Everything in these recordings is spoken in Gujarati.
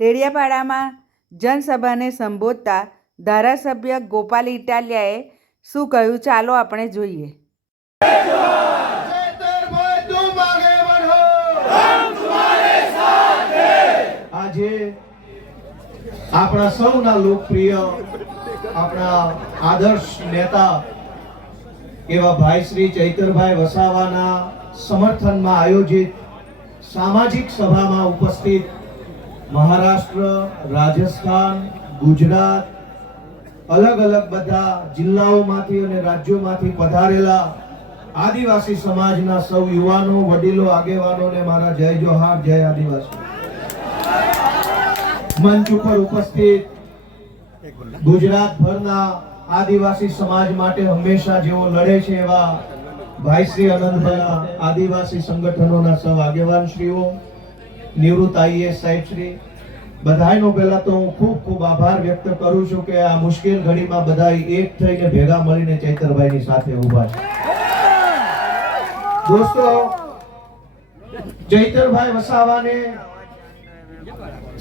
તેડિયાપાડામાં જનસભાને સંબોધતા ધારાસભ્ય ગોપાલ ઇટાલિયાએ શું કહ્યું, ચાલો આપણે જોઈએ. આજે આપણા સૌના લોકપ્રિય, આપણા આદર્શ નેતા એવા ભાઈ શ્રી ચૈતરભાઈ વસાવાના સમર્થનમાં આયોજિત સામાજિક સભામાં ઉપસ્થિત મહારાષ્ટ્ર, રાજસ્થાન, ગુજરાત, અલગ અલગ બધા જિલ્લાઓમાંથી અને રાજ્યોમાંથી પધારેલા આદિવાસી સમાજના સૌ યુવાનો, વડીલો, આગેવાનોને મારા જય જોહાર, જય આદિવાસી. મંચ ઉપર ઉપસ્થિત ગુજરાતભરના આદિવાસી સમાજ માટે હંમેશા જેઓ લડે છે એવા ભાઈ શ્રી આનંદભાઈ, આદિવાસી સંગઠનોના સૌ આગેવાન શ્રીઓ, નિવૃત્ત આઈએએસ સાહેબ શ્રી, બધાયનો પહેલા તો હું ખૂબ ખૂબ આભાર વ્યક્ત કરું છું કે આ મુશ્કેલ ઘડીમાં બધા એક થઈને ભેગા મળીને ચૈતરભાઈની સાથે ઊભા છે. દોસ્તો, ચૈતરભાઈ વસાવાને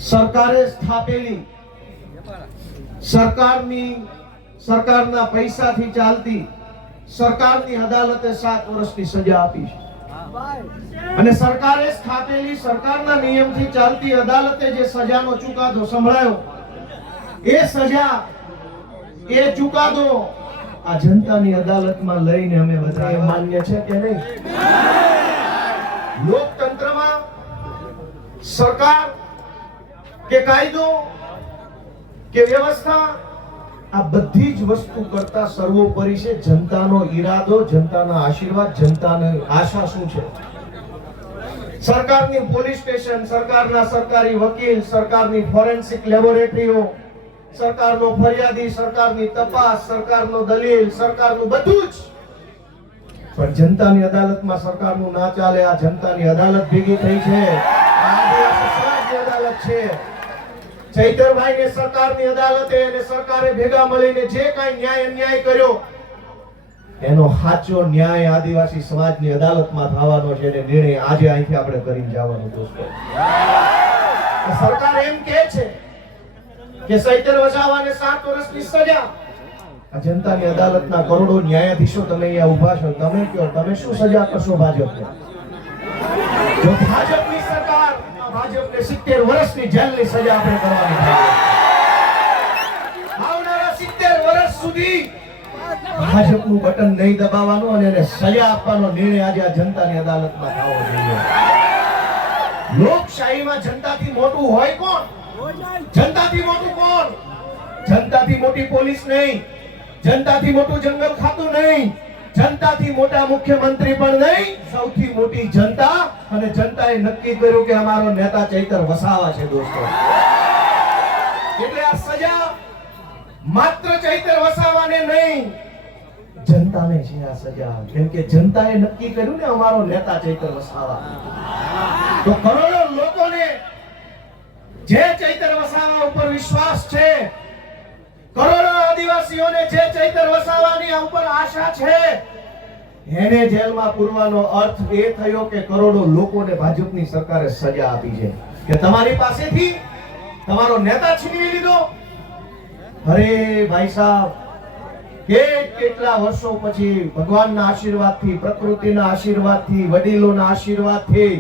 સરકારે સ્થાપેલી સરકારના પૈસાથી ચાલતી સરકારની અદાલતે 7 વર્ષની સજા આપી છે. અને સરકારે સ્થાપેલી સરકારના નિયમથી ચાલતી અદાલતે જે સજાનો ચુકાદો સંભળાયો, એ સજા, એ ચુકાદો આ જનતાની અદાલતમાં લઈને અમે બધા માન્ય છે કે નહીં? લોકતંત્રમાં સરકાર કે કાયદો કે વ્યવસ્થા, આ બધી જ વસ્તુ કરતા સર્વોપરી છે જનતાનો ઈરાદો, જનતાના આશીર્વાદ, જનતાની આશા શું છે. સરકારની પોલીસ સ્ટેશન, સરકારના સરકારી વકીલ, સરકારની ફોરેન્સિક લેબોરેટરીઓ, સરકારનો ફરિયાદી, સરકારની તપાસ, સરકારનો દલીલ, સરકારનું બધું જ. પણ જનતાની અદાલતમાં સરકારનું ના ચાલે. આ જનતાની અદાલત ભેગી થઈ છે, આદિવાસી સમાજની અદાલત છે. ચૈતરભાઈને સરકારની અદાલતે અને સરકારે ભેગા મળીને જે કાંઈ ન્યાય અન્યાય કર્યો, એનો સાચો ન્યાય આદિવાસી સમાજની અદાલતમાં થવાનો છે. અને નિર્ણય આજે અહીંથી આપણે કરીને જવાનું. દોસ્તો, સરકાર એમ કહે છે કે ચૈતર વસાવાને 7 વર્ષની સજા. આ જનતાની અદાલતના કરોડો ન્યાયાધીશો તમે અહીંયા ઊભા છો, તમે કહો તમે શું સજા કરશો ભાજપને? જો ભાજપની સરકાર, ભાજપને 70 વર્ષની જેલની સજા આપણે કરવાની છે. આવનારા 70 વર્ષ સુધી ભાજપનું બટન નહીં દબાવવાનું અને એને સજા આપવાનો નિર્ણય આજે આ જનતાની અદાલતમાં થવો જોઈએ. લોકશાહીમાં જનતાથી મોટું હોય કોણ? જનતાથી મોટું કોણ? જનતાથી મોટી પોલીસ નહીં, જનતાથી મોટું જંગલ ખાતું નહીં, જનતાથી મોટા મુખ્યમંત્રી પણ નહીં. સૌથી મોટી જનતા, અને જનતાએ નક્કી કર્યું કે અમારો નેતા ચૈતર વસાવા છે. દોસ્તો, એટલે આ સજા માત્ર ચૈતર વસાવાને નહીં, જનતાને છે આ સજા. કેમ કે જનતાએ નક્કી કર્યું ને અમારો નેતા ચૈતર વસાવા. તો કરોડો લોકોને જે ચૈતર વસાવા ઉપર વિશ્વાસ છે, કરોડો આદિવાસીઓને જે ચૈતર વસાવાની ઉપર આશા છે, એને જેલમાં પૂરવાનો અર્થ એ થયો કે કરોડો લોકોને ભાજપની સરકારે સજા આપી છે કે તમારી પાસેથી તમારો નેતા છીનવી લીધો. અરે ભાઈ સાહેબ, કેટલા વર્ષો પછી ભગવાનના આશીર્વાદથી, પ્રકૃતિના આશીર્વાદથી, વડીલોના આશીર્વાદથી,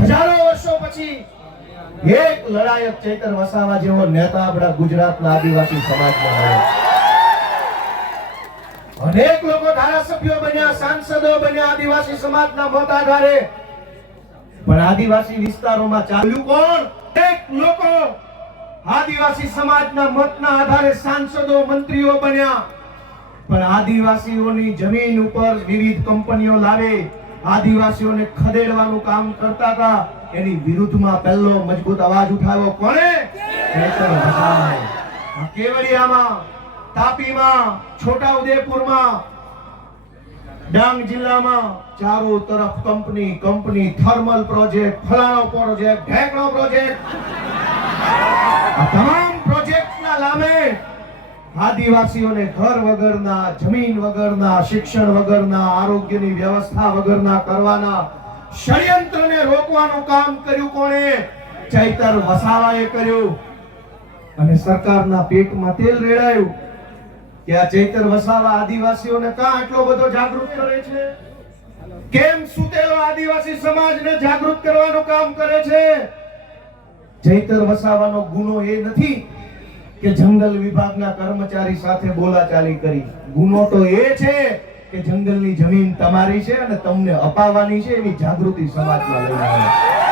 હજારો વર્ષો પછી એક લડાયક ચૈતર વસાવા જેવો નેતા આપણા ગુજરાતના આદિવાસી સમાજમાં આવ્યો. અનેક લોકો ધારાસભ્યો બન્યા, સાંસદો બન્યા આદિવાસી સમાજના મત આધારે. પણ આદિવાસી વિસ્તારોમાં ચાલ્યું કોણ? એક લોકો આદિવાસી સમાજના મતના આધારે સાંસદો, મંત્રીઓ બન્યા. પણ આદિવાસીઓની જમીન ઉપર વિવિધ કંપનીઓ લાવે, આદિવાસીઓને ખદેડવાનું કામ કરતા હતા. એની વિરુદ્ધમાં પહેલો મજબૂત અવાજ ઉઠાવ્યો કોણે? ચૈતર વસાવાએ. કેવડિયામાં, તાપીમાં, છોટાઉદેપુરમાં, ડાંગ જિલ્લામાં ચારો તરફ કંપની, થર્મલ પ્રોજેક્ટ, ફલાણો પ્રોજેક્ટ, ઢેકણો પ્રોજેક્ટ. આ તમામ પ્રોજેક્ટના નામે આદિવાસીઓને ઘર વગરના, જમીન વગરના, શિક્ષણ વગરના, આરોગ્યની વ્યવસ્થા વગરના કરવાના ષડયંત્રને રોકવાનું કામ કર્યું કોણે? ચૈતર વસાવાએ કર્યું અને સરકારના પેટમાં તેલ રેડાયું કે આ ચૈતર વસાવા આદિવાસીઓને કાં આટલો બધો જાગૃત કરે છે? કેમ સુતેલો આદિવાસી સમાજને જાગૃત કરવાનું કામ કરે છે? ચૈતર વસાવાનો ગુનો એ નથી કે જંગલ વિભાગના કર્મચારી સાથે બોલાચાલી કરી. ગુનો તો એ છે કે જંગલની જમીન તમારી છે અને તમને અપાવવાની છે એવી જાગૃતિ સમાજમાં લઈને આવ્યા.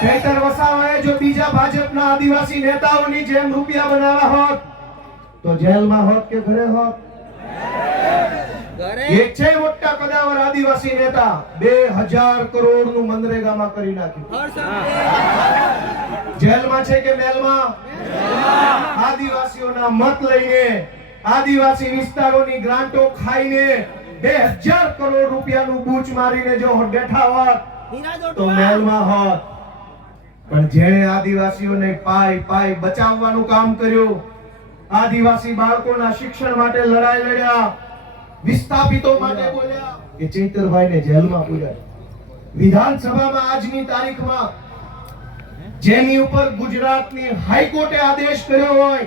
ચૈતર વસાવાએ જો બીજા ભાજપના આદિવાસી નેતાઓની જેમ રૂપિયા બનાવ્યા હોત તો જેલમાં હોત કે ઘરે હોત? એક છે મોટા કદાવર આદિવાસી નેતા 2000 કરોડ નું મનરેગામાં કરી નાખ્યું. જેલમાં છે કે મેલમાં? આદિવાસીઓના મત લઈને આદિવાસી વિસ્તારોની ગ્રાન્ટો ખાઈને 2000 કરોડ રૂપિયાનું બૂચ મારીને જો બેઠા હોત તો મેલમાં હોત. પણ જેણે આદિવાસીઓને પાય બચાવવાનું કામ કર્યું, આદિવાસી બાળકોના શિક્ષણ માટે લડાઈ લડ્યા, વિસ્થાપિતો માટે બોલ્યા, એ ચૈતરભાઈને જેલમાં પૂર્યા. વિધાનસભામાં આજની તારીખમાં જેની ઉપર ગુજરાતની હાઈકોર્ટે આદેશ કર્યો હોય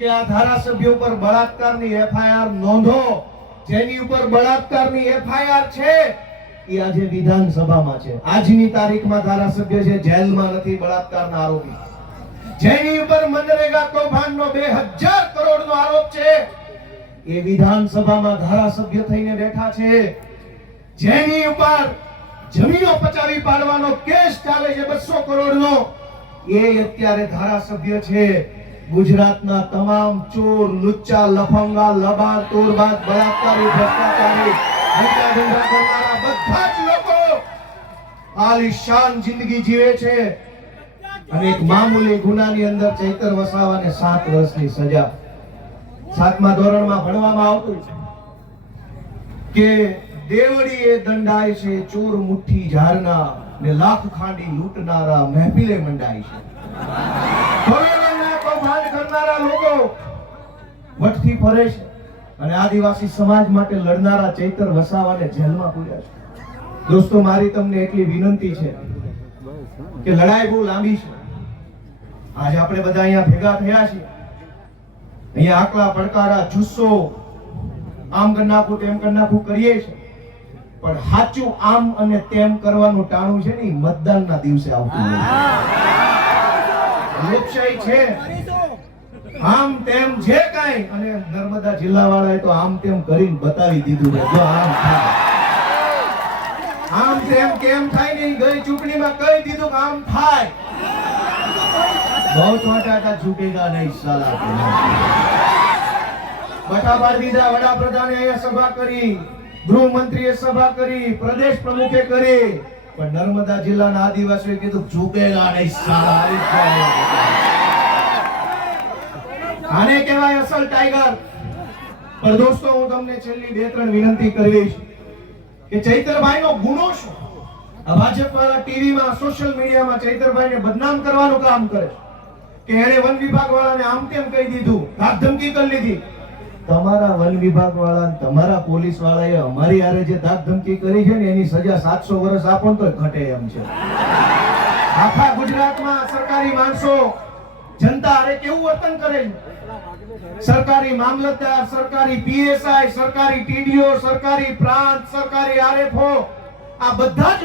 કે આ ધારાસભ્યો પર બળાત્કારની એફઆઈઆર નોંધો, જેની ઉપર બળાત્કારની એફઆઈઆર છે એ આજે વિધાનસભામાં છે. આજની તારીખમાં ધારાસભ્ય છે, જેલમાં નથી બળાત્કારના આરોપી. જેની ઉપર મનરેગા કૌભાંડનો 2000 કરોડનો આરોપ છે એ વિધાનસભામાં ધારાસભ્ય થઈને બેઠા છે. જેની ઉપર જમીનો પચાવી પાડવાનો કેસ ચાલે છે 200 કરોડનો, એ અત્યારે ધારાસભ્ય છે. ગુજરાતના તમામ ચોર, લુચ્ચા, લફંગા, લબાડ, તોડબાજ, બળાત્કારી, ભ્રષ્ટાચારી, ધંધા કરનારા બધા જ લોકો આલીશાન જિંદગી જીવે છે. અને એક મામૂલી ગુનાની અંદર ચૈતર વસાવાને 7 વર્ષની સજા. 7મા ધોરણમાં ભણવામાં આવતું કે દેવડીએ દંડાય છે ચોર મુઠ્ઠી ઝારના ને લાખ ખાંડી લૂંટનારા મહેફિલે મંડાય છે. કરોડોના કૌભાંડ કરનારા લોકો વટથી ફરે છે અને આદિવાસી સમાજ માટે લડનારા ચૈતર વસાવાને જેલમાં પૂર્યા છે. દોસ્તો, મારી તમને એટલી વિનંતી છે કે લડાઈ બહુ લાંબી છે. આજે આપણે બધા અહીંયા ભેગા થયા છીએ, અહીંયા આકલા પડકારા જુસ્સો આમ કરી નાખું તેમ કરી નાખું કરીએ છીએ, પણ સાચું આમ અને તેમ કરવાનું ટાણું છે ને એ મતદાનના દિવસે આવતું લોકશાહી છે. આમ તેમ જે કાંઈ, અને નર્મદા જિલ્લા વાળાએ તો આમ તેમ કરીને બતાવી દીધું છે. જો આમ થાય, આમ તેમ કેમ થાય ને ગઈ ચૂંટણીમાં કહી દીધું કે આમ થાય. બહુ છોટા કા ઝુકેગા નહીં સાલા. બટા પાડી દીધા. વડાપ્રધાને અહીંયા સભા કરી, ગૃહમંત્રીએ સભા કરી, પ્રદેશ પ્રમુખે કરી, પણ નર્મદા જિલ્લાના આદિવાસીઓએ કીધું ઝુકેગા નહીં સાલા. આને કહેવાય અસલ ટાઈગર. પણ દોસ્તો, હું તમને છેલ્લી 2-3 વિનંતી કરીશ કે ચૈતરભાઈનો ગુનો શું? આ ભાજપ વાળા ટીવીમાં, સોશિયલ મીડિયામાં ચૈતરભાઈને બદનામ કરવાનું કામ કરે કે એણે વન વિભાગ વાળાને આમ તેમ કહી દીધું, ધાકધમકી કરી લીધી. તમારા વન વિભાગ વાળા, તમારા પોલીસ વાળાએ અમારી હારે જે ધાકધમકી કરી છે ને એની સજા 700 વર્ષ આપો ને તો ઘટે એમ છે. આખા ગુજરાતમાં સરકારી માણસો જનતા હારે કેવું વર્તન કરે છે? સરકારી મામલતદાર, સરકારી પીએસઆઈ, સરકારી ટીડીઓ, સરકારી પ્રાંત, સરકારી આરએફઓ, આ બધા જ